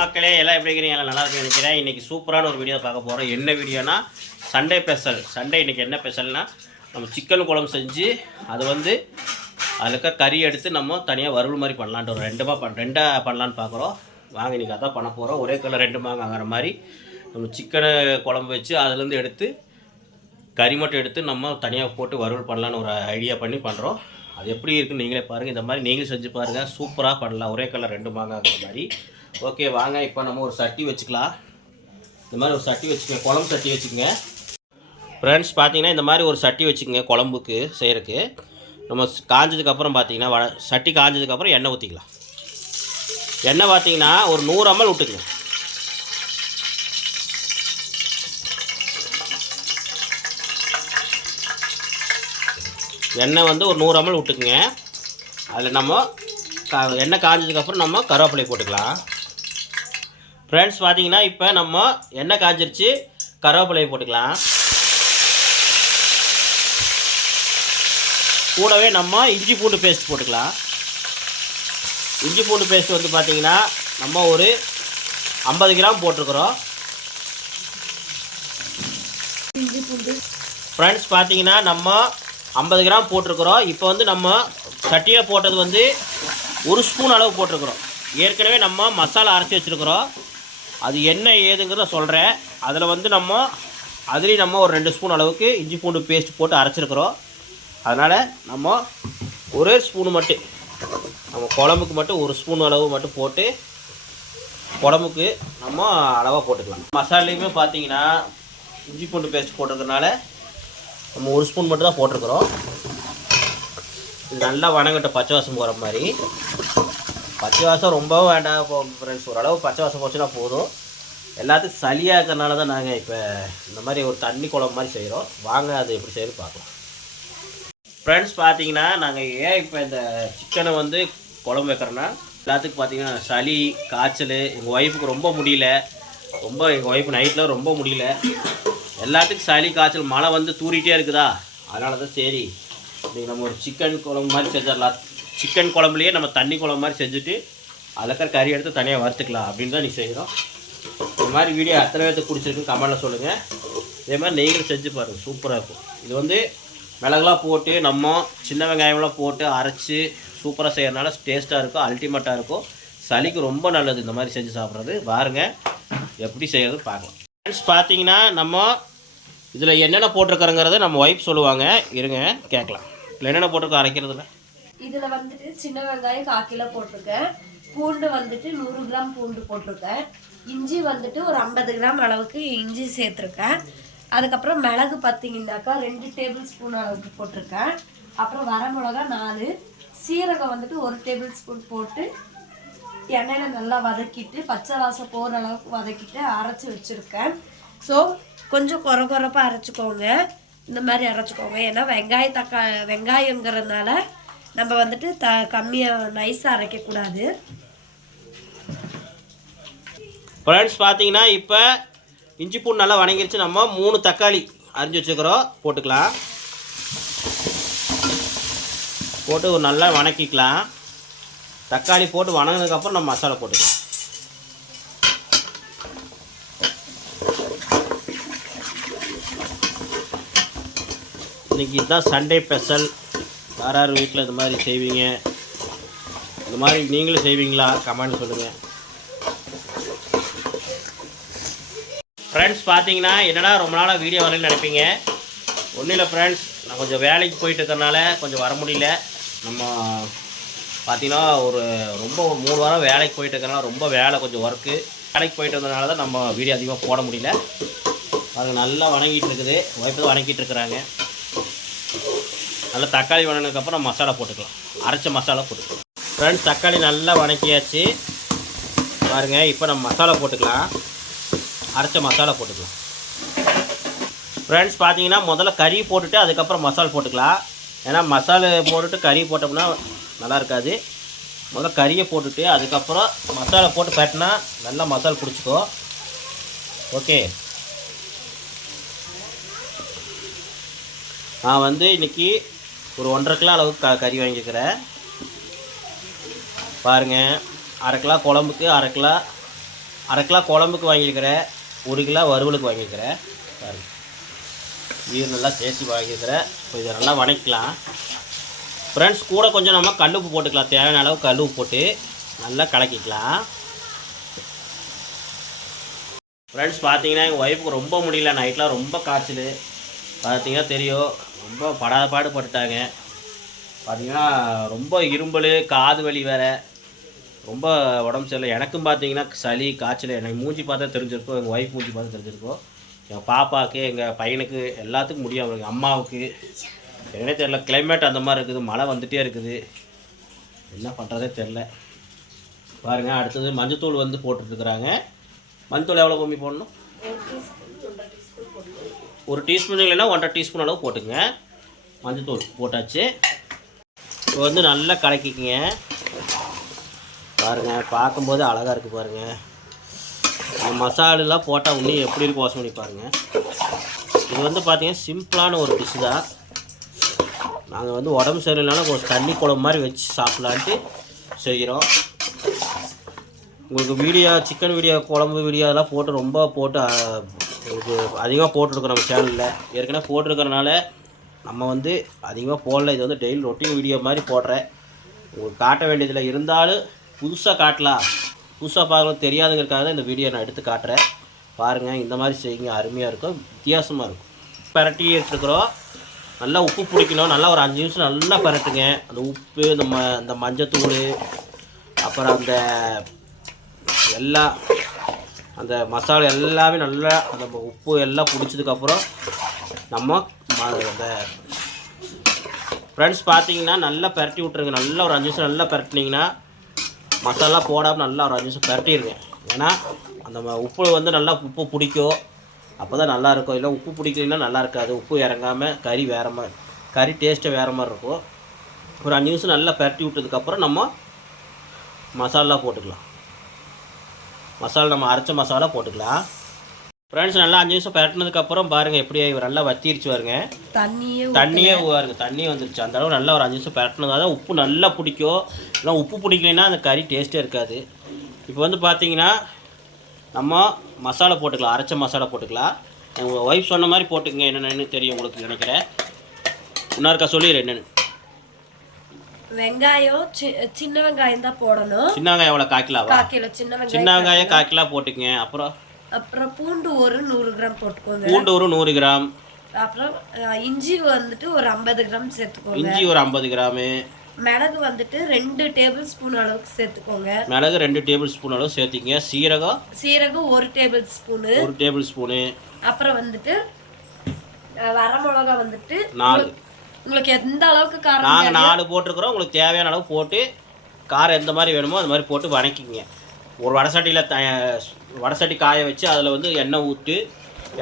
மக்களே எல்லாம் எப்படி இருக்கிறீங்க? எல்லாம் நல்லா இருக்கு நினைக்கிறேன். இன்றைக்கி சூப்பரான ஒரு வீடியோ பார்க்க போகிறோம் என்ன வீடியோனா சண்டே ஸ்பெஷல் சண்டே இன்றைக்கி என்ன ஸ்பெஷல்னா நம்ம சிக்கன் குழம்பு செஞ்சு அது வந்து அதில் இருக்க கறி எடுத்து நம்ம தனியாக வறுவல் மாதிரி பண்ணலான்ட்டு ஒரு ரெண்டுமா பண் ரெண்டாக பண்ணலான்னு பார்க்குறோம். வாங்க இன்றைக்கி அதான் பண்ண போகிறோம் ஒரே கலர் ரெண்டு மாங்காங்கிற மாதிரி. நம்ம சிக்கனை குழம்பு வச்சு அதுலேருந்து எடுத்து கறி மட்டும் எடுத்து நம்ம தனியாக போட்டு வறுவல் பண்ணலான்னு ஒரு ஐடியா பண்ணி பண்ணுறோம் அது எப்படி இருக்குன்னு நீங்களே பாருங்கள் இந்த மாதிரி நீங்களும் செஞ்சு பாருங்கள் சூப்பராக பண்ணலாம். ஒரே கலர் ரெண்டு மாங்காங்கிற மாதிரி. ஓகே வாங்க இப்போ நம்ம ஒரு சட்டி வச்சுக்கலாம். இந்த மாதிரி ஒரு சட்டி வச்சுக்கோங்க குழம்பு சட்டி வச்சுக்கோங்க. ஃப்ரெண்ட்ஸ் பார்த்தீங்கன்னா இந்த மாதிரி ஒரு சட்டி வச்சுக்கோங்க குழம்புக்கு செய்கிறக்கு நம்ம காஞ்சதுக்கப்புறம் பார்த்தீங்கன்னா வ சட்டி காஞ்சதுக்கப்புறம் எண்ணெய் ஊற்றிக்கலாம் எண்ணெய் பார்த்தீங்கன்னா ஒரு நூறு அமல் விட்டுக்குங்க எண்ணெய் வந்து ஒரு நூறு அமல் விட்டுக்குங்க அதில் நம்ம கா எண்ணெய் காஞ்சதுக்கப்புறம் நம்ம கருவேப்பிலை போட்டுக்கலாம். ஃப்ரெண்ட்ஸ் பார்த்தீங்கன்னா இப்போ நம்ம எண்ணெய் காஞ்சிருச்சு? கருவேப்பிலையை போட்டுக்கலாம். கூடவே நம்ம இஞ்சி பூண்டு பேஸ்ட் போட்டுக்கலாம். இஞ்சி பூண்டு பேஸ்ட் வந்து பார்த்தீங்கன்னா நம்ம ஒரு ஐம்பது கிராம் போட்டிருக்கிறோம். ஃப்ரெண்ட்ஸ் பார்த்தீங்கன்னா நம்ம ஐம்பது கிராம் போட்டிருக்கிறோம். இப்போ வந்து நம்ம சட்டியில் போட்டது வந்து ஒரு ஸ்பூன் அளவு போட்டிருக்கிறோம். ஏற்கனவே நம்ம மசாலா அரைச்சி வச்சுருக்கிறோம். அது என்ன ஏதுங்கிறத சொல்கிறேன் அதில் வந்து நம்ம அதுலேயும் நம்ம ஒரு ரெண்டு ஸ்பூன் அளவுக்கு இஞ்சி பூண்டு பேஸ்ட் போட்டு அரைச்சிருக்கிறோம். அதனால் நம்ம ஒரே ஸ்பூன் மட்டும் நம்ம குழம்புக்கு மட்டும் ஒரு ஸ்பூன் அளவு மட்டும் போட்டு குழம்புக்கு நம்ம அளவாக போட்டுக்கலாம். மசாலையுமே பார்த்தீங்கன்னா இஞ்சி பூண்டு பேஸ்ட் போட்டிருக்கறனால நம்ம ஒரு ஸ்பூன் மட்டும் தான் போட்டிருக்கிறோம். இது நல்லா வணங்கட்ட பச்சை வாசம் போகிற மாதிரி. பச்சை வாசம் ரொம்பவும் வேண்டாம். ஃப்ரெண்ட்ஸ் ஓரளவு பச்சை வாசம் போச்சுன்னா போதும். எல்லாத்துக்கும் சளியாக இருக்கிறனால தான் நாங்கள் இப்போ இந்த மாதிரி ஒரு தண்ணி குழம்பு மாதிரி செய்கிறோம் வாங்க அது எப்படி செய்யறது பார்க்கலாம். ஃப்ரெண்ட்ஸ் பார்த்தீங்கன்னா நாங்கள் ஏன் இப்போ இந்த சிக்கனை வந்து குழம்பு வைக்கிறோன்னா எல்லாத்துக்கும் பார்த்தீங்கன்னா சளி காய்ச்சல் எங்கள் ஒய்ஃபுக்கு ரொம்ப முடியல. ரொம்ப எங்கள் ஒய்ஃப் நைட்டில் ரொம்ப முடியல. எல்லாத்துக்கும் சளி காய்ச்சல் மழை வந்து தூரிகிட்டே இருக்குதா? அதனால தான் சரி இன்றைக்கி நம்ம ஒரு சிக்கன் குழம்பு மாதிரி செஞ்சிடலாம். சிக்கன் குழம்புலையே நம்ம தண்ணி குழம்பு மாதிரி செஞ்சுட்டு அதில் இருக்கிற கறி எடுத்து தனியாக வறுத்துக்கலாம் அப்படின்னு தான் நீ செய்கிறோம் இந்த மாதிரி வீடியோ அத்தனை பேர்த்துக்கு பிடிச்சிருக்குன்னு கமெண்டில் சொல்லுங்கள் இதே மாதிரி நீங்களும் செஞ்சு பாருங்கள் சூப்பராக இருக்கும். இது வந்து மிளகுலாம் போட்டு நம்ம சின்ன வெங்காயம்லாம் போட்டு அரைச்சி சூப்பராக செய்கிறனால டேஸ்ட்டாக இருக்கும் அல்டிமேட்டாக இருக்கும். சளிக்கு ரொம்ப நல்லது இந்த மாதிரி செஞ்சு சாப்பிட்றது. பாருங்கள் எப்படி செய்கிறது பார்க்கலாம். ஃப்ரெண்ட்ஸ் பார்த்தீங்கன்னா நம்ம இதில் என்னென்ன போட்டிருக்கிறோங்கிறத நம்ம ஒய்ஃப் சொல்லுவாங்க. இருங்க கேட்கலாம். இதில் என்னென்ன போட்டிருக்கோம்? அரைக்கிறதுல? இதுல வந்துட்டு சின்ன வெங்காயம் கால் கிலோ போட்டிருக்கேன். பூண்டு வந்துட்டு நூறு கிராம் பூண்டு போட்டிருக்கேன். இஞ்சி வந்துட்டு ஒரு ஐம்பது கிராம் அளவுக்கு இஞ்சி சேர்த்துருக்கேன். அதுக்கப்புறம் மிளகு பார்த்தீங்கன்னாக்கா ரெண்டு டேபிள் ஸ்பூன் அளவுக்கு போட்டிருக்கேன். அப்புறம் வரமிளகா நாலு. சீரகம் வந்துட்டு ஒரு டேபிள் ஸ்பூன் போட்டு எண்ணெயில் நல்லா வதக்கிட்டு பச்சை வாசம் போகிற அளவுக்கு வதக்கிட்டு அரைச்சி வச்சுருக்கேன். ஸோ கொஞ்சம் குறை குறைப்பாக அரைச்சிக்கோங்க. இந்த மாதிரி அரைச்சிக்கோங்க. ஏன்னா வெங்காய தக்கா வெங்காயங்கிறதுனால நம்ம வந்துட்டு த கம்மியாக நைஸாக அரைக்கக்கூடாது. ஃப்ரெண்ட்ஸ் பார்த்தீங்கன்னா இப்போ இஞ்சி பூண்டு நல்லா வணங்கிருச்சு. நம்ம மூணு தக்காளி அரிஞ்சு வச்சுக்கிறோம். போட்டுக்கலாம். போட்டு ஒரு நல்லா வணக்கிக்கலாம். தக்காளி போட்டு வணங்கினதுக்கப்புறம் நம்ம மசாலா போட்டுக்கலாம். இன்றைக்கி இதுதான் சண்டே ஸ்பெஷல் யார் யார் வீட்டில் இந்த மாதிரி செய்வீங்க? இந்த மாதிரி நீங்களும் செய்வீங்களா? கமெண்ட் சொல்லுங்கள் ஃப்ரெண்ட்ஸ் பார்த்தீங்கன்னா என்னடா ரொம்ப நாளாக வீடியோ வரலன்னு நினைப்பீங்க. ஒன்றும் இல்லை ஃப்ரெண்ட்ஸ் நான் கொஞ்சம் வேலைக்கு போயிட்டு இருக்கிறனால கொஞ்சம் வர முடியல. நம்ம பார்த்தீங்கன்னா ஒரு ரொம்ப ஒரு மூணு வாரம் வேலைக்கு போயிட்டு இருக்கிறனால ரொம்ப வேலை கொஞ்சம் ஒர்க்கு வேலைக்கு போயிட்டு வந்ததுனால தான் நம்ம வீடியோ அதிகமாக போட முடியல. அது நல்லா வணங்கிட்டு இருக்குது. ஒய்ஃபு தான் வணங்கிட்டு இருக்கிறாங்க. நல்லா தக்காளி வணங்கினதுக்கப்புறம் மசாலா போட்டுக்கலாம். அரைச்ச மசாலா போட்டுக்கலாம். ஃப்ரெண்ட்ஸ் தக்காளி நல்லா வணக்கியாச்சு. பாருங்கள் இப்போ நம்ம மசாலா போட்டுக்கலாம். அரைச்ச மசாலா போட்டுக்கலாம். ஃப்ரெண்ட்ஸ் பார்த்தீங்கன்னா முதல்ல கறி போட்டுட்டு அதுக்கப்புறம் மசாலா போட்டுக்கலாம். ஏன்னா மசாலா போட்டுட்டு கறி போட்டோம்னா நல்லா இருக்காது. முதல்ல கறியை போட்டுட்டு அதுக்கப்புறம் மசாலா போட்டு கட்டினா நல்லா மசாலா பிடிச்சிக்கோ ஓகே நான் வந்து இன்றைக்கி ஒரு ஒன்றரை கிலோ அளவுக்கு க கறி வாங்கிக்கிறேன் பாருங்கள் அரை கிலோ குழம்புக்கு அரை கிலோ அரை கிலோ குழம்புக்கு வாங்கியிருக்கிறேன். ஒரு கிலோ வறுவலுக்கு வாங்கியிருக்கிறேன். பாருங்கள் நீர் நல்லா சேர்த்து வாங்கியிருக்கிறேன். இப்போ இதை நல்லா வணக்கலாம் ஃப்ரெண்ட்ஸ் கூட கொஞ்சம் நம்ம கல் உப்பு போட்டுக்கலாம். தேவையான அளவு கல் உப்பு போட்டு நல்லா கலக்கிக்கலாம். ஃப்ரெண்ட்ஸ் பார்த்தீங்கன்னா எங்கள் ஒய்ஃபுக்கு ரொம்ப முடியல. நைட்லாம் ரொம்ப காய்ச்சல். பார்த்தீங்கன்னா தெரியும். ரொம்ப படாத பாடுபட்டாங்க பட்டுட்டாங்க. பார்த்தீங்கன்னா ரொம்ப இரும்பல் காது வலி வேறு. ரொம்ப உடம்பு சரியில்லை. எனக்கும் பார்த்தீங்கன்னா சளி காய்ச்சல் எனக்கு மூஞ்சி பார்த்தா தெரிஞ்சிருக்கும். எங்கள் ஒய்ஃப் மூஞ்சி பார்த்தா தெரிஞ்சிருக்கும். எங்கள் பாப்பாவுக்கு எங்கள் பையனுக்கு எல்லாத்துக்கும் முடியும் எங்கள் அம்மாவுக்கு. என்னன்னே தெரில கிளைமேட் அந்த மாதிரி இருக்குது. மழை வந்துகிட்டே இருக்குது. என்ன பண்ணுறதே தெரில பாருங்கள் அடுத்தது மஞ்சத்தூள் வந்து போட்டுட்ருக்குறாங்க மஞ்சத்தூள் எவ்வளோ கம்மி போடணும்? ஒரு டீஸ்பூன் இல்லைன்னா ஒன்றரை டீஸ்பூன் அளவு போட்டுங்க. மஞ்சத்தூள் போட்டாச்சு. இப்போ வந்து நல்லா கலக்கிக்கங்க. பாருங்கள் பார்க்கும்போது அழகாக இருக்குது பாருங்கள் இந்த மசாலெலாம் போட்டால் இன்னும் எப்படி இருக்கும் வாசம் பண்ணி பாருங்கள் இது வந்து பார்த்திங்கன்னா சிம்பிளான ஒரு டிஷ் தான். நாங்கள் வந்து உடம்பு சரியில்லைனாலும் ஒரு தண்ணி குழம்பு மாதிரி வச்சு சாப்பிட்லான்ட்டு செய்கிறோம். உங்களுக்கு வீடியோ சிக்கன் வீடியோ குழம்பு வீடியோ அதெல்லாம் போட்டு ரொம்ப போட்டு இது அதிகமாக போட்டிருக்கோம் நம்ம சேனலில். ஏற்கனவே போட்டிருக்கிறனால நம்ம வந்து அதிகமாக போடல. இது வந்து டெய்லி ரொட்டீன் வீடியோ மாதிரி போடுறேன். உங்களுக்கு காட்ட வேண்டியதில் இருந்தாலும் புதுசாக காட்டலாம். புதுசாக பார்க்கணும் தெரியாதுங்கிறக்காக தான் இந்த வீடியோ நான் எடுத்து காட்டுறேன். பாருங்கள் இந்த மாதிரி செய்யுங்க. அருமையாக இருக்கும். வித்தியாசமாக இருக்கும். பரட்டி எடுத்துருக்குறோம். நல்லா உப்பு பிடிக்கணும். நல்லா ஒரு அஞ்சு நிமிஷம் நல்லா பரட்டுங்க. அந்த உப்பு இந்த ம இந்த மஞ்சத்தூள் அப்புறம் அந்த எல்லா அந்த மசாலா எல்லாமே நல்லா அந்த உப்பு எல்லாம் பிடிச்சதுக்கப்புறம் நம்ம ம- அந்த ஃப்ரெண்ட்ஸ் பார்த்தீங்கன்னா நல்லா பரட்டி விட்ருங்க நல்லா ஒரு அஞ்சு நிமிஷம் நல்லா பரட்டினீங்கன்னா மசாலா போடாமல் நல்லா ஒரு அஞ்சு நிமிஷம் பரட்டிடுங்க ஏன்னா அந்த ம- உப்பு வந்து நல்லா உப்பு பிடிக்கும். அப்போ தான் நல்லாயிருக்கும் இல்லை உப்பு பிடிக்கலைன்னா நல்லா இருக்காது. உப்பு இறங்காமல் கறி வேறு மாதிரி கறி டேஸ்ட்டே வேறு மாதிரி இருக்கும். ஒரு அஞ்சு நிமிஷம் நல்லா பரட்டி விட்டதுக்கப்புறம் நம்ம மசாலா போட்டுக்கலாம். மசாலா நம்ம அரைச்ச மசாலா போட்டுக்கலாம். ஃப்ரெண்ட்ஸ் நல்லா அஞ்சு நிமிஷம் பரட்டினதுக்கப்புறம் பாருங்கள் எப்படி நல்லா வத்திருச்சு பாருங்க. தண்ணியே தண்ணியே பாருங்க தண்ணி வந்துருச்சு. அந்த அளவு நல்லா ஒரு அஞ்சு நிமிஷம் பரட்டினதா தான் உப்பு நல்லா பிடிக்கும். இல்லை உப்பு பிடிக்கலைன்னா அந்த கறி டேஸ்ட்டே இருக்காது. இப்போ வந்து பார்த்தீங்கன்னா நம்ம மசாலா போட்டுக்கலாம். அரைச்ச மசாலா போட்டுக்கலாம். உங்கள் ஒய்ஃப் சொன்ன மாதிரி போட்டுக்கங்க. என்னென்னு தெரியும் உங்களுக்கு நினைக்கிறேன். இன்னொருக்கா சொல்லிடுறேன் என்னென்னு. வெங்காயம் சின்ன வெங்காயம் தான் போடணும். சின்ன வெங்காயம் எவ்வளோ காய்க்கலாவா கால் கிலோ சின்ன வெங்காயம் சின்ன வெங்காயம் கால். கிலோ போட்டுக்கங்க. அப்புறம்? அப்புறம் பூண்டு ஒரு நூறு கிராம் போட்டுக்கோங்க. பூண்டு ஒரு நூறு கிராம். அப்புறம் இஞ்சி வந்துட்டு ஒரு ஐம்பது கிராம் சேர்த்துக்கோங்க. இஞ்சி ஒரு ஐம்பது கிராமு. மிளகு வந்துட்டு ரெண்டு டேபிள் ஸ்பூன் அளவுக்கு சேர்த்துக்கோங்க. மிளகு ரெண்டு டேபிள் ஸ்பூன் அளவு சேர்த்திங்க சீரகம்? சீரகம் ஒரு டேபிள் ஸ்பூனு. ஒரு டேபிள் ஸ்பூனு. அப்புறம் வந்துட்டு வரமிளகா வந்துட்டு நாலு. உங்களுக்கு எந்த அளவுக்கு காரம் நாங்கள் நாலு போட்டிருக்கிறோம். உங்களுக்கு தேவையான அளவு போட்டு காரம் எந்த மாதிரி வேணுமோ அந்த மாதிரி போட்டு வணக்கிங்க. ஒரு வடசட்டியில் த வடசட்டி காய வச்சு அதில் வந்து எண்ணெய் ஊற்றி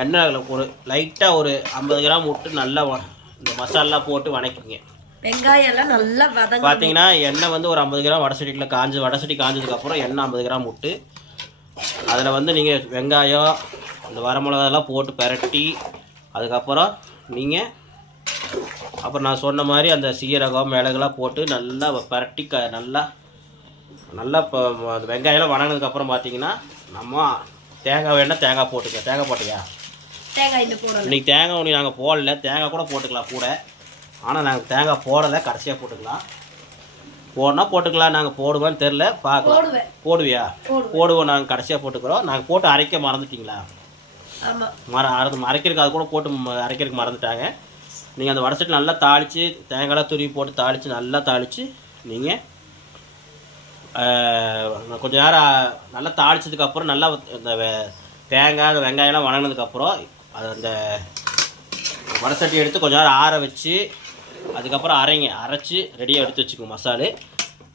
எண்ணெய் அதில் ஒரு லைட்டாக ஒரு ஐம்பது கிராம் விட்டு நல்லா இந்த மசாலா போட்டு வணக்கிங்க. வெங்காயம் எல்லாம் நல்லா வதங்க பார்த்தீங்கன்னா எண்ணெய் வந்து ஒரு ஐம்பது கிராம் வடசட்டியில் காஞ்சு வடசட்டி காஞ்சதுக்கப்புறம் எண்ணெய் ஐம்பது கிராம் விட்டு அதில் வந்து நீங்கள் வெங்காயம் அந்த வரமிளகாலாம் போட்டு பெரட்டி அதுக்கப்புறம் நீங்கள் அப்புறம் நான் சொன்ன மாதிரி அந்த சீரகம் மிளகுலாம் போட்டு நல்லா பரட்டி க நல்லா நல்லா இப்போ அந்த வெங்காயம்லாம் வணங்கினதுக்கப்புறம் பார்த்தீங்கன்னா நம்ம தேங்காய் வேணால் தேங்காய் போட்டுக்க. தேங்காய் போட்டியா? தேங்காய் இன்றைக்கி தேங்காய் ஒன்று நாங்கள் போடல. தேங்காய் கூட போட்டுக்கலாம் கூட. ஆனால் நாங்கள் தேங்காய் போடலை. கடைசியாக போட்டுக்கலாம். போடனா போட்டுக்கலாம். நாங்கள் போடுவோன்னு தெரில பார்க்கலாம். போடுவியா. போடுவோம். நாங்கள் கடைசியாக போட்டுக்கிறோம். நாங்கள் போட்டு அரைக்க மறந்துட்டீங்களா? மர அரை அரைக்கிறதுக்கு அது கூட போட்டு அரைக்கிறதுக்கு மறந்துட்டாங்க. நீங்கள் அந்த வடசட்டி நல்லா தாளித்து தேங்காய் துருவி போட்டு தாளித்து நல்லா தாளித்து நீங்கள் கொஞ்சம் நேரம் நல்லா தாளிச்சதுக்கப்புறம் நல்லா இந்த தேங்காய் வெங்காயம்லாம் வணங்கினதுக்கப்புறம் அது அந்த வடசட்டி எடுத்து கொஞ்சம் நேரம் ஆற வச்சு அதுக்கப்புறம் அரைங்க அரைச்சி ரெடியாக எடுத்து வச்சுக்கோங்க மசாலு.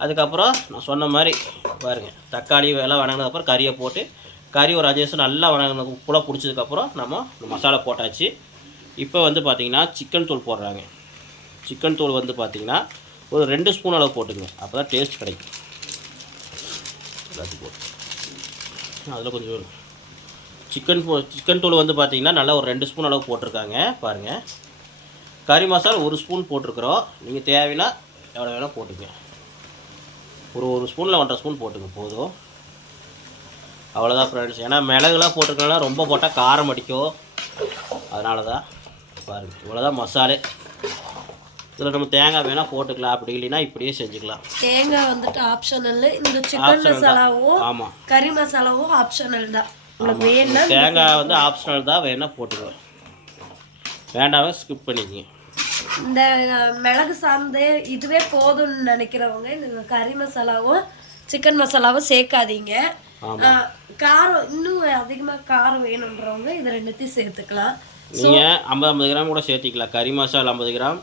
அதுக்கப்புறம் நான் சொன்ன மாதிரி பாருங்கள் தக்காளி எல்லாம் வணங்கினதுக்கப்புறம் கறியை போட்டு கறி ஒரு அஞ்சு நிமிஷம் நல்லா வணங்கின உப்புலாம் பிடிச்சதுக்கப்புறம் நம்ம மசாலா போட்டாச்சு. இப்போ வந்து பார்த்திங்கன்னா சிக்கன் தூள் போடுறாங்க. சிக்கன் தூள் வந்து பார்த்திங்கன்னா ஒரு ரெண்டு ஸ்பூன் அளவு போட்டுக்கணும் அப்போ தான் டேஸ்ட் கிடைக்கும். எல்லாத்துக்கும். போட்டு அதில் கொஞ்சம் சிக்கன் போ சிக்கன் தூள் வந்து பார்த்திங்கன்னா நல்லா ஒரு ரெண்டு ஸ்பூன் அளவு போட்டிருக்காங்க. பாருங்கள் கறி மசாலா ஒரு ஸ்பூன் போட்டிருக்குறோம். நீங்கள் தேவைன்னா எவ்வளோ வேணால் போட்டுக்கங்க ஒரு ஒரு ஸ்பூனில் ஒன்றரை ஸ்பூன் போட்டுங்க. போதும். அவ்வளோதான் ஃப்ரெண்ட்ஸ் ஏன்னா மிளகுலாம் போட்டிருக்கனால ரொம்ப போட்டால் காரம் அடிக்கும். அதனால தான் பாருங்க. இவ்வளோதான் மசாலே. இதில் நம்ம தேங்காய் வேணால் போட்டுக்கலாம். அப்படி இல்லைன்னா இப்படியே செஞ்சுக்கலாம். தேங்காய் வந்துட்டு ஆப்ஷனல் இந்த சிக்கன். மசாலாவும் ஆமாம் கறி மசாலாவும் ஆப்ஷனல் தான். உங்களுக்கு வேணும்னா தேங்காய் வந்து ஆப்ஷனல் தான். வேணால் போட்டுக்குவேன் வேண்டாமே ஸ்கிப் பண்ணிக்கங்க. இந்த மிளகு சார்ந்து இதுவே போதும்னு நினைக்கிறவங்க இந்த கறி மசாலாவும் சிக்கன் மசாலாவும் சேர்க்காதீங்க. காரம் இன்னும் அதிகமாக காரம் வேணுன்றவங்க இது ரெண்டுத்தையும் சேர்த்துக்கலாம். நீங்கள் ஐம்பது ஐம்பது கிராம் கூட சேர்த்திக்கலாம். கறி மசாலா ஐம்பது கிராம்.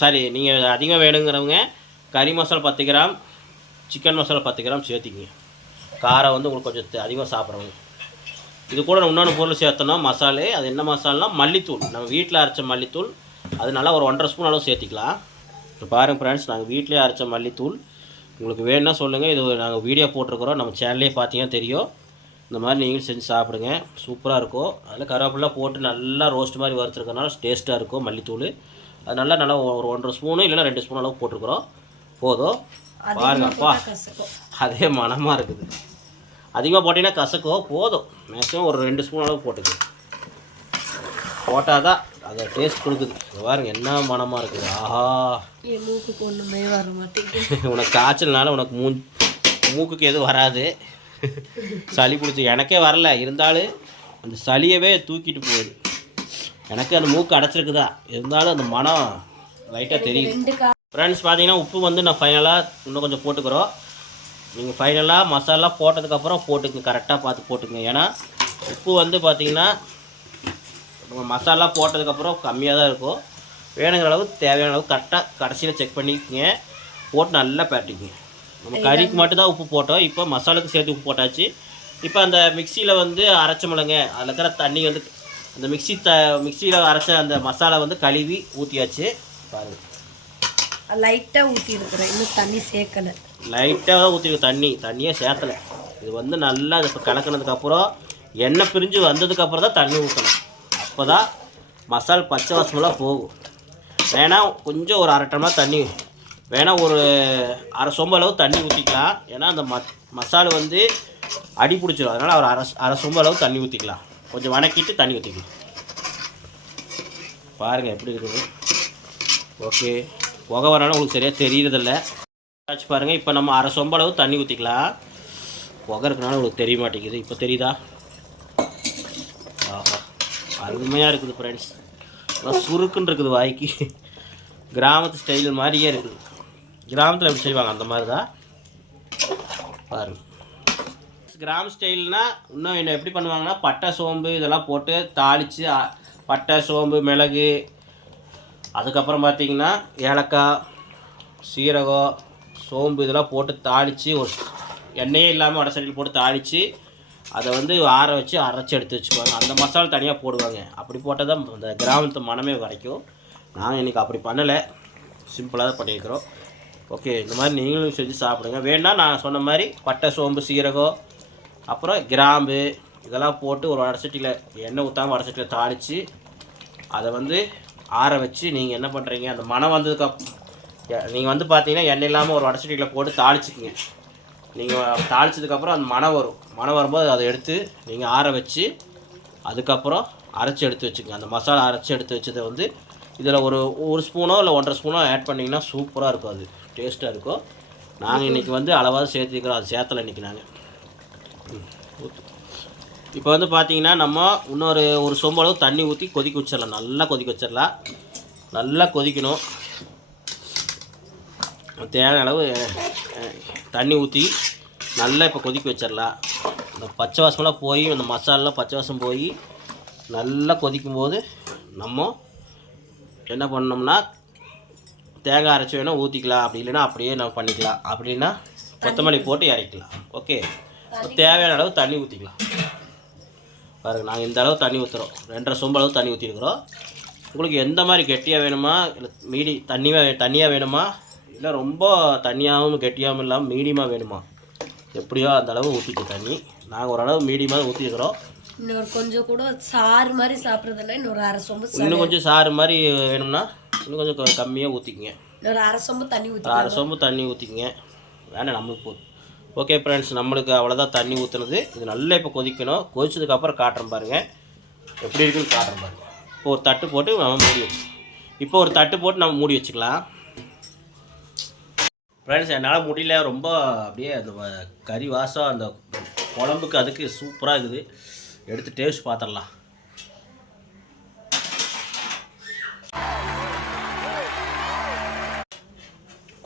சரி நீங்கள் அதிகமாக வேணுங்கிறவங்க கறி மசாலா பத்து கிராம் சிக்கன் மசாலா பத்து கிராம் சேர்த்திக்கிங்க. காரம் வந்து உங்களுக்கு கொஞ்சம் அதிகமாக சாப்பிட்றவங்க இது கூட இன்னொன்று பொருள் சேர்த்தோன்னா மசாலே. அது என்ன மசாலானா மல்லித்தூள். நம்ம வீட்டில் அரைச்ச மல்லித்தூள். அது நல்லா ஒரு ஒன்றரை ஸ்பூன் அளவு சேர்த்திக்கலாம். இப்போ பாருங்கள் ஃப்ரெண்ட்ஸ் நாங்கள் வீட்டிலே அரைச்ச மல்லித்தூள். உங்களுக்கு வேணும்னா சொல்லுங்கள் இது நாங்கள் வீடியோ போட்டிருக்கிறோம். நம்ம சேனல்லே பார்த்தீங்கன்னா தெரியும். இந்த மாதிரி நீங்களும் செஞ்சு சாப்பிடுங்க. சூப்பராக இருக்கும். அதில் கருவேப்பிலாம் போட்டு நல்லா ரோஸ்ட் மாதிரி வறுத்துருக்கனால டேஸ்ட்டாக இருக்கும் மல்லித்தூள். அது நல்லா நல்லா ஒரு ஒன்றரை ஸ்பூனு இல்லைன்னா ரெண்டு ஸ்பூன் அளவு போட்டிருக்கிறோம். போதும். பாருங்க அப்பா. கசக்கும். அதே மனமாக இருக்குது. அதிகமாக போட்டிங்கன்னா கசக்கும். போதும். மேக்ஸிமம் ஒரு ரெண்டு ஸ்பூன் அளவு போட்டுக்கு. போட்டால் தான் அதை டேஸ்ட் கொடுக்குது. பாருங்க என்ன மனமாக இருக்குது. ஆஹா. மூக்குக்கு ஒன்றுமே வர மாட்டேங்குது. உனக்கு காய்ச்சல்னால உனக்கு மூ மூக்குக்கு எதுவும் வராது. சளி பிடிச்சி. எனக்கே வரல. இருந்தாலும் அந்த சளியவே தூக்கிட்டு போகுது. எனக்கு அந்த மூக்கு அடைச்சிருக்குதா? இருந்தாலும் அந்த மனம் லைட்டாக தெரியுது. ஃப்ரெண்ட்ஸ் பார்த்தீங்கன்னா உப்பு வந்து நான் ஃபைனலாக இன்னும் கொஞ்சம் போட்டுக்கிறோம். நீங்கள் ஃபைனலாக மசாலா போட்டதுக்கப்புறம் போட்டுங்க கரெக்டாக பார்த்து போட்டுங்க ஏன்னா உப்பு வந்து பார்த்தீங்கன்னா மசாலா போட்டதுக்கப்புறம் கம்மியாக தான் இருக்கும். வேணுங்கிற அளவு தேவையான அளவு கரெக்டாக கடைசியில் செக் பண்ணிக்கங்க. போட்டு நல்லா பேட்டிக்குங்க நம்ம கறிக்கு மட்டும் தான் உப்பு போட்டோம். இப்போ மசாலாவுக்கு சேர்த்து உப்பு போட்டாச்சு. இப்போ அந்த மிக்சியில் வந்து அரைச்ச மிளங்க அதில் இருக்கிற தண்ணி வந்து அந்த மிக்ஸி த மிக்சியில் அரைச்ச அந்த மசாலா வந்து கழுவி ஊற்றியாச்சு பாருங்கள் லைட்டாக ஊற்றி இருக்கிறேன் இன்னும் தண்ணி சேர்க்கலை. லைட்டாக தான் ஊற்றிருக்க தண்ணி தண்ணியே சேர்த்தலை இது வந்து நல்லா இப்போ கலக்கினதுக்கப்புறம் எண்ணெய் பிரிஞ்சு வந்ததுக்கப்புறம் தான் தண்ணி ஊற்றணும் அப்போ தான் மசால் பச்சை வாசமெல்லாம் போகும். வேணா கொஞ்சம் ஒரு அரை டம்ளர் தண்ணி வேணால் ஒரு அரை சொம்பளவு தண்ணி ஊற்றிக்கலாம் ஏன்னா அந்த ம மசாலா வந்து அடி பிடிச்சிடும் அதனால் ஒரு அரை அரை சொம்பளவு தண்ணி ஊற்றிக்கலாம் கொஞ்சம் வணக்கிட்டு தண்ணி ஊற்றிக்கலாம் பாருங்கள் எப்படி இருக்குது. ஓகே. புகை வரனால உங்களுக்கு சரியாக தெரியறதில்ல. ஆச்சு பாருங்கள் இப்போ நம்ம அரை சொம்பளவு தண்ணி ஊற்றிக்கலாம் புகை இருக்கனால உங்களுக்கு தெரிய மாட்டேங்குது. இப்போ தெரியுதா? ஆஹா. அருமையாக இருக்குது ஃப்ரெண்ட்ஸ் நல்லா சுருக்குன்னு இருக்குது வாய்க்கு. கிராமத்து ஸ்டைல் மாதிரியே இருக்குது. கிராமத்தில் எப்படி செய்வாங்க? அந்த மாதிரி தான் பாருங்கள் கிராம ஸ்டைல்னால் இன்னும் என்ன எப்படி பண்ணுவாங்கன்னா பட்டை சோம்பு இதெல்லாம் போட்டு தாளித்து பட்டை சோம்பு மிளகு அதுக்கப்புறம் பார்த்தீங்கன்னா ஏலக்காய் சீரகம் சோம்பு இதெல்லாம் போட்டு தாளித்து ஒரு எண்ணெயே இல்லாமல் வடை போட்டு தாளித்து அதை வந்து ஆற வச்சு அரைச்சி எடுத்து வச்சுக்குவாங்க. அந்த மசாலா தனியாக போடுவாங்க. அப்படி போட்டால் தான் அந்த கிராமத்து மனமே வரைக்கும். நாங்கள் இன்றைக்கி அப்படி பண்ணலை. சிம்பிளாக தான் பண்ணியிருக்கிறோம். ஓகே இந்த மாதிரி நீங்களும் செஞ்சு சாப்பிடுங்க. வேணா நான் சொன்ன மாதிரி பட்டை சோம்பு சீரகம் அப்புறம் கிராம்பு இதெல்லாம் போட்டு ஒரு வடை சட்டியில் எண்ணெய் ஊற்றாமல் வடை சட்டியில் தாளித்து அதை வந்து ஆற வச்சு நீங்கள் என்ன பண்ணுறீங்க அந்த மனம் வந்ததுக்கு நீங்கள் வந்து பார்த்தீங்கன்னா எண்ணெய் இல்லாமல் ஒரு வடசட்டியில் போட்டு தாளிச்சுக்குங்க. நீங்கள் தாளிச்சதுக்கப்புறம் அந்த மனம் வரும். மனம் வரும்போது அதை எடுத்து நீங்கள் ஆற வச்சு அதுக்கப்புறம் அரைச்சி எடுத்து வச்சுக்கோங்க. அந்த மசாலா அரைச்சி எடுத்து வச்சதை வந்து இதில் ஒரு ஒரு ஸ்பூனோ இல்லை ஒன்றரை ஸ்பூனோ ஆட் பண்ணிங்கன்னா சூப்பராக இருக்கும் அது. டேஸ்ட்டாக இருக்கும் நாங்கள் இன்றைக்கி வந்து அளவாக சேர்த்துக்கிறோம் அது சேர்த்தலை இன்றைக்கி நாங்கள் இப்போ வந்து பார்த்தீங்கன்னா நம்ம இன்னொரு ஒரு சொம்பு அளவு தண்ணி ஊற்றி கொதிக்க வச்சிடலாம். நல்லா கொதிக்க வச்சிடலாம். நல்லா கொதிக்கணும். தேவையான அளவு தண்ணி ஊற்றி நல்லா இப்போ கொதிக்க வச்சிடலாம். இந்த பச்சை வாசமெல்லாம் போய் அந்த மசாலாலாம் பச்சை வாசம் போய் நல்லா கொதிக்கும் போது நம்ம என்ன பண்ணோம்னா தேங்காய் அரைச்சி வேணால் ஊற்றிக்கலாம் அப்படி இல்லைன்னா அப்படியே நம்ம பண்ணிக்கலாம். அப்படின்னா கொத்தமல்லி போட்டு இறக்கலாம். ஓகே தேவையான அளவு தண்ணி ஊற்றிக்கலாம் பாருங்க நாங்கள் இந்த அளவு தண்ணி ஊற்றுறோம் ரெண்டரை சொம்பு அளவு தண்ணி ஊற்றிருக்கிறோம் உங்களுக்கு எந்த மாதிரி கெட்டியாக வேணுமா இல்லை மீடி தண்ணியாக தண்ணியாக வேணுமா இல்லை ரொம்ப தண்ணியாகவும் கெட்டியாகவும் இல்லாமல் மீடியமாக வேணுமா? எப்படியோ அந்த அளவு ஊற்றிக்க தண்ணி. நாங்கள் ஓரளவு மீடியமாக ஊற்றிருக்கிறோம் இன்னொரு கொஞ்சம் கூட சாறு மாதிரி சாப்பிட்றதுனா இன்னொரு அரை சொம்பு இன்னும் கொஞ்சம் சாறு மாதிரி வேணும்னா இன்னும் கொஞ்சம் கம்மியாக ஊற்றிக்கங்க இன்னொரு அரை சொம்பு தண்ணி ஊற்றி ஒரு அரை சொம்பு தண்ணி ஊற்றிக்கங்க வேணாம் நம்மளுக்கு போதும் ஓகே ஃப்ரெண்ட்ஸ் நம்மளுக்கு அவ்வளோதான் தண்ணி ஊற்றுனது இது நல்லா இப்போ கொதிக்கணும். கொதிச்சதுக்கப்புறம் காட்டுறேன் பாருங்கள் எப்படி இருக்குன்னு காட்டுறேன் பாருங்கள் இப்போ ஒரு தட்டு போட்டு நம்ம மூடி வச்சு இப்போ ஒரு தட்டு போட்டு நம்ம மூடி வச்சுக்கலாம். ஃப்ரெண்ட்ஸ் என்னால் முடியல. ரொம்ப அப்படியே அந்த கறி வாசம் அந்த குழம்புக்கு அதுக்கு சூப்பராக இருக்குது. எடுத்து டேஸ்ட் பார்த்துடலாம்.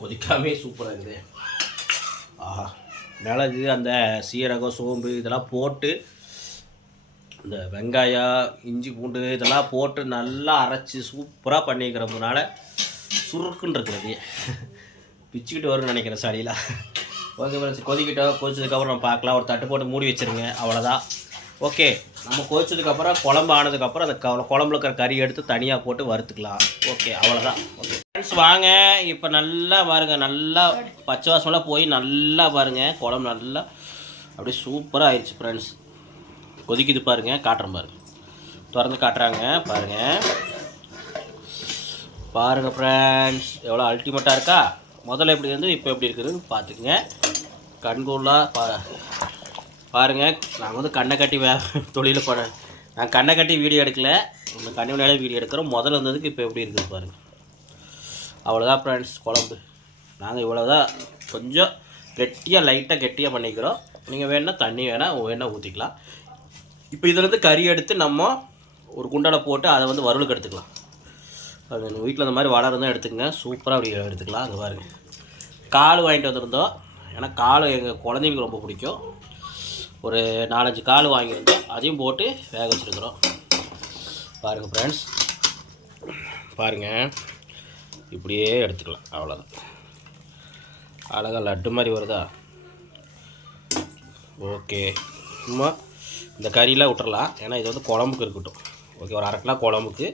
கொதிக்காமே சூப்பராக இருக்குது ஆஹா. மிளகு அந்த சீரகம் சோம்பு இதெல்லாம் போட்டு இந்த வெங்காயம் இஞ்சி பூண்டு இதெல்லாம் போட்டு நல்லா அரைச்சி சூப்பராக பண்ணிக்கிறதுனால சுருக்குன்னு இருக்கிறது பிச்சுக்கிட்டு வரும்னு நினைக்கிறேன் சளியில் ஓகே ஃப்ரெண்ட்ஸ் கொதிக்கிட்டோம். கொதிச்சதுக்கப்புறம் நம்ம பார்க்கலாம். ஒரு தட்டு போட்டு மூடி வச்சிருங்க. அவ்வளோதான் ஓகே நம்ம கொதிச்சதுக்கப்புறம் குழம்பு ஆனதுக்கப்புறம் அந்த க- குழம்புல இருக்கிற கறி எடுத்து தனியாக போட்டு வறுத்துக்கலாம். ஓகே அவ்வளோதான் ஓகே. ஃப்ரெண்ட்ஸ் வாங்க. இப்போ நல்லா பாருங்க நல்லா பச்சை வாசமெல்லாம் போய் நல்லா பாருங்கள் குழம்பு நல்லா அப்படியே சூப்பராக ஆயிடுச்சு ஃப்ரெண்ட்ஸ் கொதிக்குது பாருங்க காட்டுறேன் பாருங்கள் திறந்து காட்டுறாங்க பாருங்கள் பாருங்கள் ஃப்ரெண்ட்ஸ் எவ்வளோ அல்டிமேட்டாக இருக்கா? முதல்ல எப்படி இருந்து இப்போ எப்படி இருக்குதுன்னு பார்த்துக்குங்க. கண்கூடலாம் பா பாருங்கள் நாங்கள் வந்து கண்ணை கட்டி வே தொழில் பண்ண நான் கண்ணை கட்டி வீடியோ எடுக்கலை. இந்த கண்ணி முன்னாடியே வீடியோ எடுக்கிறோம். முதல்ல வந்ததுக்கு இப்போ எப்படி இருக்குது பாருங்கள் அவ்வளோதான் ஃப்ரெண்ட்ஸ் குழம்பு. நாங்கள் இவ்வளோதான் கொஞ்சம் கெட்டியாக லைட்டாக கெட்டியாக பண்ணிக்கிறோம். நீங்கள் வேணால் தண்ணி வேணால் வேணால் ஊற்றிக்கலாம் இப்போ இதுலேருந்து கறி எடுத்து நம்ம ஒரு குண்டால் போட்டு அதை வந்து வறுவலுக்கு எடுத்துக்கலாம். அது எங்கள் வீட்டில் இந்த மாதிரி வடை இருந்தால் எடுத்துக்கங்க. சூப்பராக அப்படி எடுத்துக்கலாம். அங்கே பாருங்கள் கால் வாங்கிட்டு வந்திருந்தோம். ஏன்னா கால் எங்கள் குழந்தைங்களுக்கு ரொம்ப பிடிக்கும். ஒரு நாலஞ்சு கால் வாங்கியிருந்தோம். அதையும் போட்டு வேக வச்சுருக்குறோம். பாருங்கள் ஃப்ரெண்ட்ஸ் பாருங்கள் இப்படியே எடுத்துக்கலாம். அவ்வளோதான் அழகாக லட்டு மாதிரி வருதா? ஓகே. சும்மா இந்த கறியெலாம் விட்டுறலாம். ஏன்னா இது வந்து குழம்புக்கு இருக்கட்டும். ஓகே ஒரு அரை கிலோ குழம்புக்கு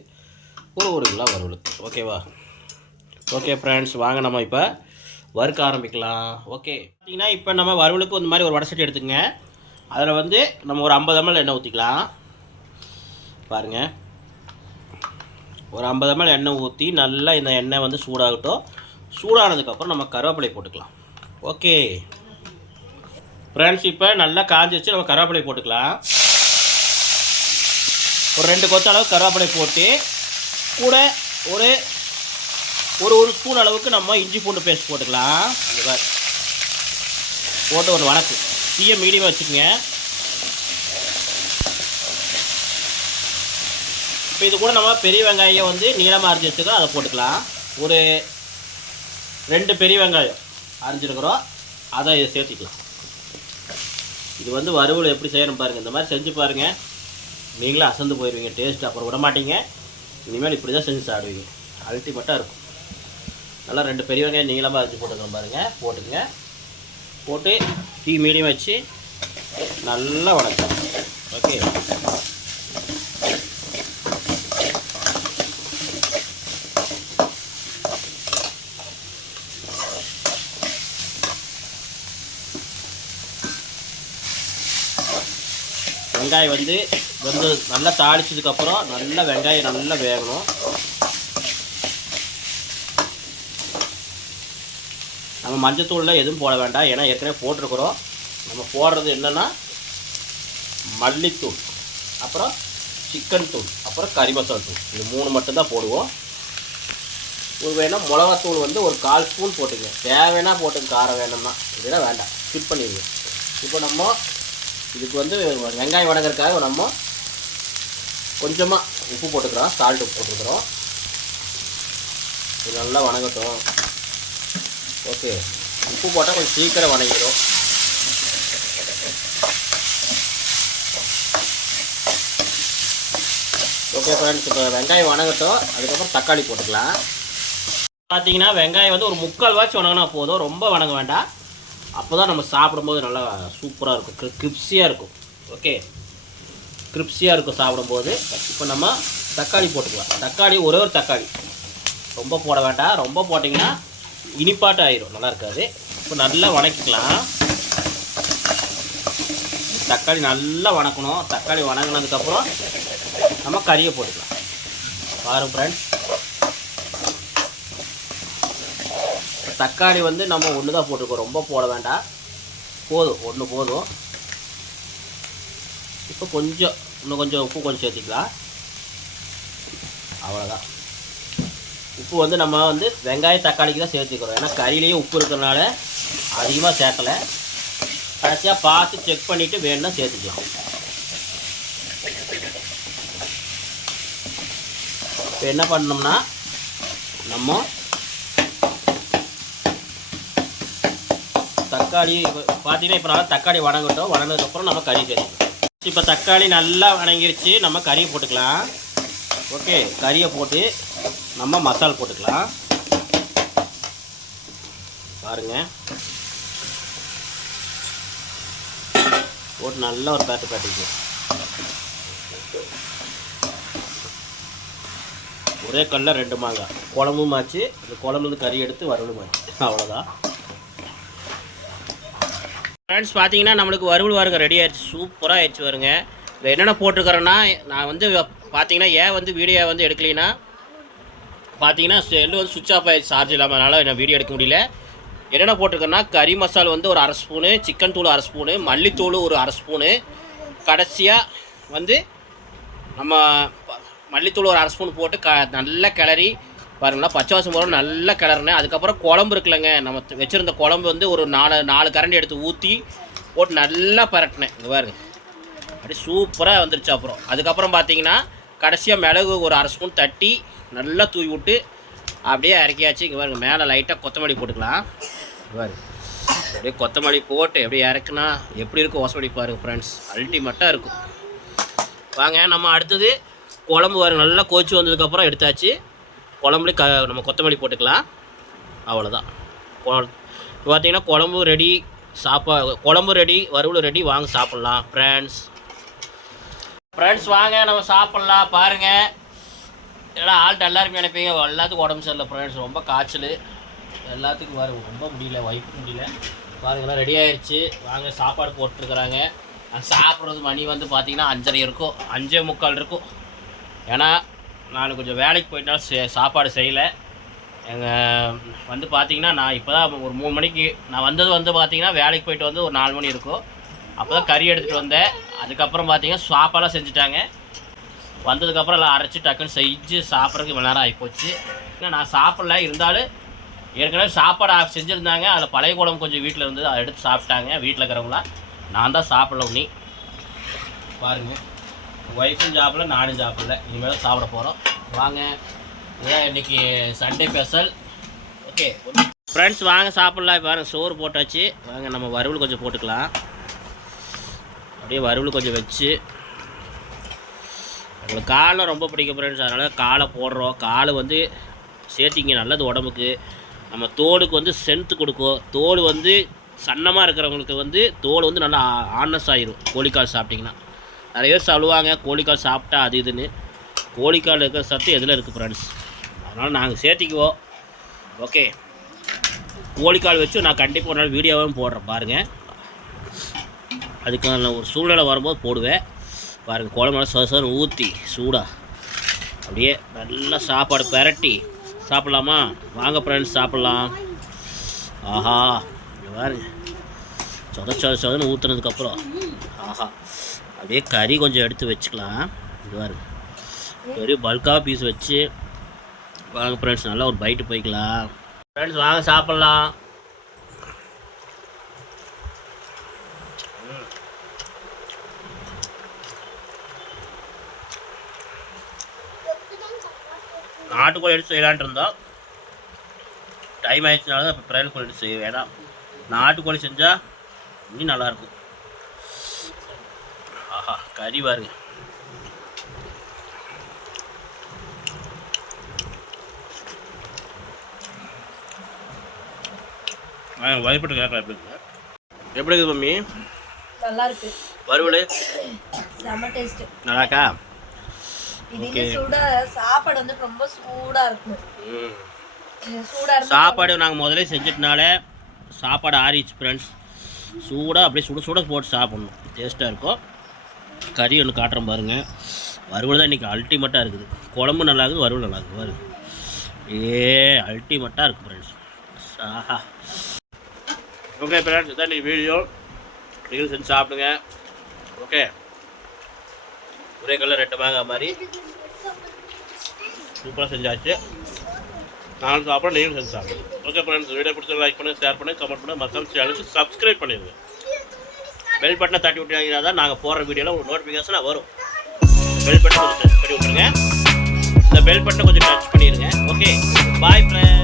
ஒரு ஒரு கிலோ வறுவலுக்கு ஓகேவா ஓகே ஃப்ரெண்ட்ஸ் வாங்க நம்ம இப்போ வறுக்க ஆரம்பிக்கலாம். ஓகே. பார்த்தீங்கன்னா இப்போ நம்ம வறுவலுக்கு இந்த மாதிரி ஒரு வடை சட்டி எடுத்துங்க அதில் வந்து நம்ம ஒரு ஐம்பது எம்எல் எண்ணெய் ஊற்றிக்கலாம் பாருங்கள் ஒரு ஐம்பது எம்எல் எண்ணெய் ஊற்றி நல்லா இந்த எண்ணெய் வந்து சூடாகட்டும். சூடானதுக்கப்புறம் நம்ம கருவேப்பிலை போட்டுக்கலாம். ஓகே. ஃப்ரெண்ட்ஸ் இப்போ நல்லா காஞ்சிருச்சு. நம்ம கருவேப்பிலை போட்டுக்கலாம். ஒரு ரெண்டு கொத்த அளவு கருவேப்பிலை போட்டு கூட ஒரு ஒரு ஒரு ஸ்பூன் அளவுக்கு நம்ம இஞ்சி பூண்டு பேஸ்ட் போட்டுக்கலாம். போட்டு ஒரு வணக்கம் தீய மீடியம் வச்சுக்கோங்க. இப்போ இது கூட நம்ம பெரிய வெங்காயம் வந்து நீளமாக அரிஞ்சு வச்சுக்கிறோம் அதை போட்டுக்கலாம். ஒரு ரெண்டு பெரிய வெங்காயம் அரிஞ்சிருக்கிறோம். அதை இதை சேர்த்துக்கலாம். இது வந்து வறுவல் எப்படி செய்யணும் பாருங்கள் இந்த மாதிரி செஞ்சு பாருங்கள் நீங்களும் அசந்து போயிடுவீங்க டேஸ்ட் அப்புறம் விட மாட்டீங்க. இனிமேல் இப்படி தான் செஞ்சு சாப்பிடுவீங்க. அல்டிமேட்டாக இருக்கும். நல்லா ரெண்டு பெரிய வெங்காயம் நீளமாக அரிஞ்சு போட்டுக்கிறோம் பாருங்கள் போட்டுக்கங்க. போட்டு டீ மீடியம் வச்சு நல்லா வணக்கம். ஓகே. வெங்காயம் வந்து வந்து நல்லா தாளிச்சதுக்கப்புறம் நல்லா வெங்காயம் நல்லா வேகணும். நம்ம மஞ்சத்தூளில் எதுவும் போட வேண்டாம். ஏன்னா ஏற்கனவே போட்டிருக்கிறோம். நம்ம போடுறது என்னென்னா மல்லித்தூள் அப்புறம் சிக்கன் தூள் அப்புறம் கறி மசாலா தூள். இது மூணு மட்டும்தான் போடுவோம். ஒரு வேணால் மிளகாத்தூள் வந்து ஒரு கால் ஸ்பூன் போட்டுங்க. தேவைன்னா போட்டுங்க. காரம் வேணும்னா. இல்லைன்னா வேண்டாம். ஸ்கிப் பண்ணிடுங்க. இப்போ நம்ம இதுக்கு வந்து வெங்காயம் வணங்குறதுக்காக நம்ம கொஞ்சமாக உப்பு போட்டுக்கிறோம். சால்ட் உப்பு போட்டுக்கிறோம். இது நல்லா வணங்கட்டும். ஓகே. உப்பு போட்டால் கொஞ்சம் சீக்கிரம் வணங்கிடும் ஓகே ஃப்ரெண்ட்ஸ் இப்போ வெங்காயம் வணங்கட்டும். அதுக்கப்புறம் தக்காளி போட்டுக்கலாம். பார்த்தீங்கன்னா வெங்காயம் வந்து ஒரு முக்கால் வாட்சி வணங்கினா போதும். ரொம்ப வணங்க வேண்டாம். அப்போ தான் நம்ம சாப்பிடும்போது நல்லா சூப்பராக இருக்கும். கிரிப்ஸியாக இருக்கும். ஓகே. கிரிப்ஸியாக இருக்கும் சாப்பிடும்போது. இப்போ நம்ம தக்காளி போட்டுக்கலாம். தக்காளி ஒரே ஒரு தக்காளி. ரொம்ப போட வேண்டாம். ரொம்ப போட்டிங்கன்னா இனிப்பாட்டு ஆயிரும் நல்லா இருக்காது இப்போ நல்லா வணக்கிக்கலாம். தக்காளி நல்லா வணக்கணும். தக்காளி வணங்கினதுக்கப்புறம் நம்ம கறியை போட்டுக்கலாம். பாருங்க ஃப்ரெண்ட்ஸ் தக்காளி வந்து நம்ம ஒன்று தான் போட்டுருக்கோம். ரொம்ப போட வேண்டாம். போதும். ஒன்று போதும். இப்போ கொஞ்சம் இன்னும் கொஞ்சம் உப்பு கொஞ்சம் சேர்த்திக்கலாம். அவ்வளோதான் உப்பு வந்து நம்ம வந்து வெங்காயம் தக்காளிக்கு தான் சேர்த்துக்கிறோம் ஏன்னா கறியிலையும் உப்பு இருக்கிறனால அதிகமாக சேர்க்கலை. கடைசியாக பார்த்து செக் பண்ணிவிட்டு வேணும்னா சேர்த்துக்கலாம். இப்போ என்ன பண்ணோம்னா நம்ம தக்காளி இப்போ பார்த்தீங்கன்னா இப்போ நல்லா தக்காளி வணங்கட்டும். வணங்கினதுக்கப்புறம் நம்ம கறி சேர்த்துக்கலாம். இப்போ தக்காளி நல்லா வணங்கிருச்சு. நம்ம கறியை போட்டுக்கலாம். ஓகே கறியை போட்டு நம்ம மசால் போட்டுக்கலாம். பாருங்க. போட்டு நல்லா ஒரு பேட்டு பேட்டுக்கு ஒரே கல்லில் ரெண்டு மாங்காய் குழம்பும் ஆச்சு. இந்த குழம்புலேருந்து கறி எடுத்து வறுவலும் ஆச்சு. அவ்வளோதான் ஃப்ரெண்ட்ஸ் பார்த்தீங்கன்னா நம்மளுக்கு வறுவல் வருங்க ரெடி ஆயிடுச்சு சூப்பராக ஆயிடுச்சு வருங்க இதில் என்னென்ன போட்டிருக்கிறேன்னா நான் வந்து பார்த்தீங்கன்னா ஏன் வந்து வீடியோ வந்து எடுக்கலைன்னா பார்த்தீங்கன்னா செல்லு வந்து சுவிட்ச் ஆஃப் ஆயிடுச்சு சார்ஜ் இல்லாமல் அதனால் நான் வீடியோ எடுக்க முடியல. என்னென்ன போட்டிருக்கேன்னா கறி மசால் வந்து ஒரு அரை ஸ்பூனு சிக்கன் தூள் அரை ஸ்பூனு மல்லித்தூள் ஒரு அரை ஸ்பூனு கடைசியாக வந்து நம்ம மல்லித்தூள் ஒரு அரை ஸ்பூன் போட்டு க நல்லா கிளறி பாருங்களா பச்சை வாசம் போகிற நல்லா கிளறினேன். அதுக்கப்புறம் குழம்பு இருக்குல்லங்க. நம்ம வச்சுருந்த குழம்பு வந்து ஒரு நாலு நாலு கரண்டி எடுத்து ஊற்றி போட்டு நல்லா பரட்டினேன். இங்கே பாருங்க. அப்படியே சூப்பராக வந்துருச்சு அப்புறம். அதுக்கப்புறம் பார்த்தீங்கன்னா கடைசியாக மிளகு ஒரு அரை ஸ்பூன் தட்டி நல்லா தூவி விட்டு அப்படியே இறக்கியாச்சு. இங்கே பாருங்க மேலே லைட்டாக கொத்தமல்லி போட்டுக்கலாம். பாருங்க அப்படியே கொத்தமல்லி போட்டு அப்படியே இறக்குனா எப்படி இருக்கும் ஓசமல்லி பாருங்கள் ஃப்ரெண்ட்ஸ் அல்டிமேட்டாக இருக்கும். வாங்க நம்ம அடுத்தது குழம்பு வர நல்லா கோச்சி வந்ததுக்கப்புறம் எடுத்தாச்சு. குழம்புல க நம்ம கொத்தமல்லி போட்டுக்கலாம். அவ்வளோதான் இப்போ பார்த்தீங்கன்னா குழம்பு ரெடி சாப்பா குழம்பு ரெடி வறுவல் ரெடி வாங்க சாப்பிட்லாம் ஃப்ரெண்ட்ஸ் ஃப்ரெண்ட்ஸ் வாங்க நம்ம சாப்பிட்லாம் பாருங்கள் ஏன்னா ஆள்கிட்ட எல்லாருமே நினைப்பீங்க எல்லாத்துக்கும் உடம்பு சரியில்லை ஃப்ரெண்ட்ஸ் ரொம்ப காய்ச்சல். எல்லாத்துக்கும் வரும் ரொம்ப முடியல வைப்பு முடியல. பாருங்கலாம் ரெடி ஆயிடுச்சு வாங்க சாப்பாடு போட்டுருக்குறாங்க. சாப்பிட்றது மணி வந்து பார்த்திங்கன்னா அஞ்சரை இருக்கும். அஞ்சே முக்கால் இருக்கும். ஏன்னா நான் கொஞ்சம் வேலைக்கு போயிட்டாலும் சே சாப்பாடு செய்யலை. எங்கள் வந்து பார்த்திங்கன்னா நான் இப்போ தான் ஒரு மூணு மணிக்கு நான் வந்தது வந்து பார்த்திங்கன்னா வேலைக்கு போயிட்டு வந்து ஒரு நாலு மணி இருக்கும். அப்போ தான் கறி எடுத்துகிட்டு வந்தேன். அதுக்கப்புறம் பார்த்திங்கன்னா சாப்பாடெல்லாம் செஞ்சுட்டாங்க. வந்ததுக்கப்புறம் எல்லாம் அரைச்சி டக்குன்னு செஞ்சு சாப்பிட்றதுக்கு இவ்வளோ நேரம் ஆகிப்போச்சு ஏன்னா நான் சாப்பிடல இருந்தாலும் ஏற்கனவே சாப்பாடு செஞ்சுருந்தாங்க. அதில் பழைய குழம்பு கொஞ்சம் வீட்டில் இருந்தது. அதை எடுத்து சாப்பிட்டாங்க. வீட்டில் இருக்கிறவங்களாம் நான் தான் சாப்பிடல உன்னி. பாருங்கள் ஒய்ஃபும் சாப்பிடல நானும் சாப்பிடல. இனிமேல் தான் சாப்பிட போகிறோம் வாங்க. இதான் இன்னைக்கு சண்டே ஸ்பெஷல் ஓகே ஃப்ரெண்ட்ஸ் வாங்க சாப்பிட்லாம். பாருங்க சோறு போட்டாச்சு. வாங்க நம்ம வறுவல் கொஞ்சம் போட்டுக்கலாம். அப்படியே வறுவல் கொஞ்சம் வச்சு உங்களுக்கு காலை ரொம்ப பிடிக்கும் ஃப்ரெண்ட்ஸ் அதனால் காலை போடுறோம். காலை வந்து சேர்த்திங்க நல்லது உடம்புக்கு. நம்ம தோலுக்கு வந்து சென்த்து கொடுக்கும். தோல் வந்து சன்னமாக இருக்கிறவங்களுக்கு வந்து தோல் வந்து நல்லா ஆனஸ் ஆயிரும். கோழிக்கால் சாப்பிட்டிங்கன்னா. நிறைய பேர் சொல்லுவாங்க கோழிக்கால் சாப்பிட்டா அது இதுன்னு. கோழிக்கால் இருக்கிற சத்து எதில் இருக்குது ஃப்ரெண்ட்ஸ் அதனால் நாங்கள் சேர்த்திக்குவோம். ஓகே கோழிக்கால் வச்சு நான் கண்டிப்பாக ஒரு நாள் வீடியோவும் போடுறேன் பாருங்கள் அதுக்கான ஒரு சூழ்நிலை வரும்போது போடுவேன். பாருங்கள் குழம்பு சசன்னு ஊற்றி சூடாக அப்படியே நல்லா சாப்பாடு பெரட்டி சாப்பிட்லாமா? வாங்க ஃப்ரெண்ட்ஸ் சாப்பிட்லாம். ஆஹா பாருங்க. சொத சொத சொதன்னு ஊற்றுனதுக்கப்புறம் ஆஹா. அப்படியே கறி கொஞ்சம் எடுத்து வச்சுக்கலாம். இது பாருங்க. பெரிய பல்காக பீஸ் வச்சு வாங்க ஃப்ரெண்ட்ஸ் நல்லா ஒரு பைட்டு போய்க்கலாம். ஃப்ரெண்ட்ஸ் வாங்க சாப்பிட்லாம். நாட்டுக்கோழி எடுத்து செய்யலான்ட்டு இருந்தோம் டைம் ஆயிடுச்சுனால தான் இப்போ பிராயல் கோழி எடுத்து செய்ய வேணாம். நாட்டுக்கோழி செஞ்சால் இன்னும் நல்லாயிருக்கும் ஆஹா கறி பாருங்க. வயப்பட்டு கேட்கலாம் எப்படி இருக்கு? எப்படி இருக்குது மம்மி? நல்லா இருக்கு. வறுவல்? நல்லாக்கா இது சூடா சாப்பாடு வந்து ரொம்ப சூடா இருக்கும் சூடா சாப்பாடு நாங்கள் முதல்ல செஞ்சிட்டனால சாப்பாடு ஆறிச்சு ஃப்ரெண்ட்ஸ் சூடாக அப்படியே சுட சுட போட்டு சாப்பிட்ணும். டேஸ்ட்டாக இருக்கும். கறி ஒன்று காட்டுறேன் பாருங்க. வறுவல் தான் இன்றைக்கி அல்டிமேட்டாக இருக்குது. குழம்பு நல்லா இருக்குது வறுவல் நல்லா இருக்குது பாருங்க. ஏ அல்டிமேட்டாக இருக்குது ஃப்ரெண்ட்ஸ் ஆஹா. ஓகே ஃப்ரெண்ட்ஸ் இதான் இன்றைக்கி வீடியோ நீங்களும் செஞ்சு சாப்பிடுங்க. ஓகே ஒரே கலர் ரெட்டை மாங்காய் மாதிரி. சூப்பராக செஞ்சாச்சு. நானும் சாப்பிட்றேன் நீங்களும் செஞ்சு சாப்பிடுங்க. ஓகே ஃப்ரெண்ட்ஸ் வீடியோ பிடிச்சா லைக் பண்ணுங்க ஷேர் பண்ணி கமெண்ட் பண்ணுங்க. மற்ற சேனலுக்கு சப்ஸ்கிரைப் பண்ணிடுங்க. பெல் பட்டனை தட்டி விட்டீங்கன்னா தான் நாங்கள் போடுற வீடியோவில் உங்களுக்கு நோட்டிஃபிகேஷனாக வரும். பெல் பட்டன் கொஞ்சம் டச் பண்ணி விட்ருங்க இந்த பெல் பட்டனை கொஞ்சம் டச் பண்ணிடுங்க. Okay bye friend